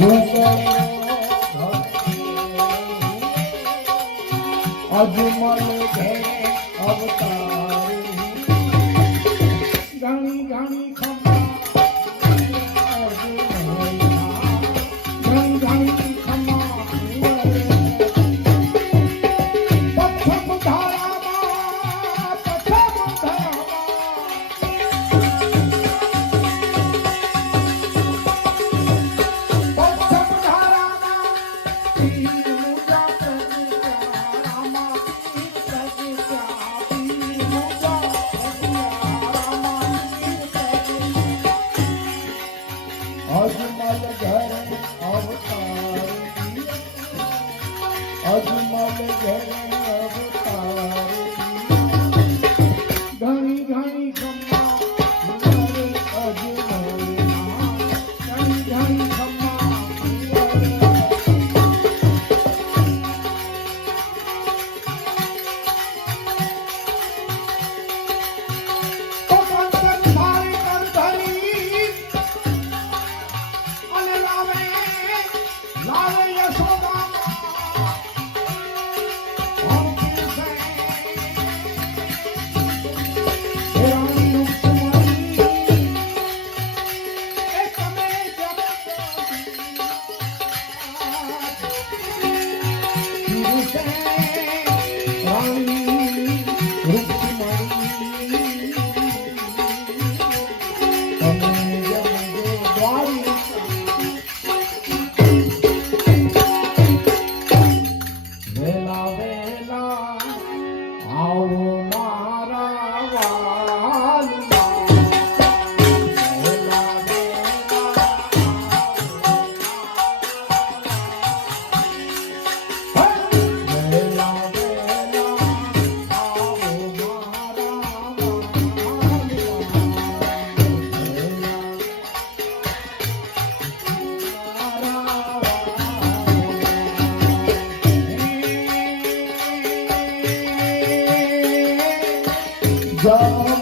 અજમલ અવતાર Jones.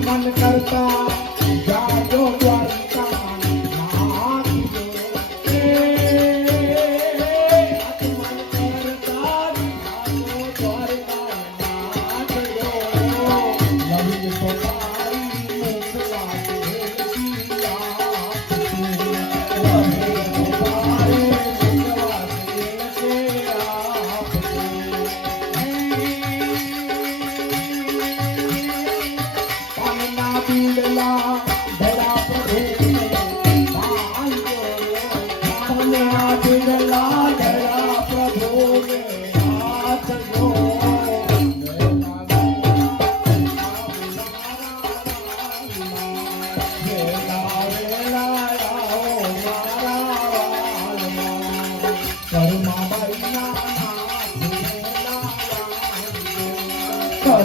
Kanda Kanda Kanda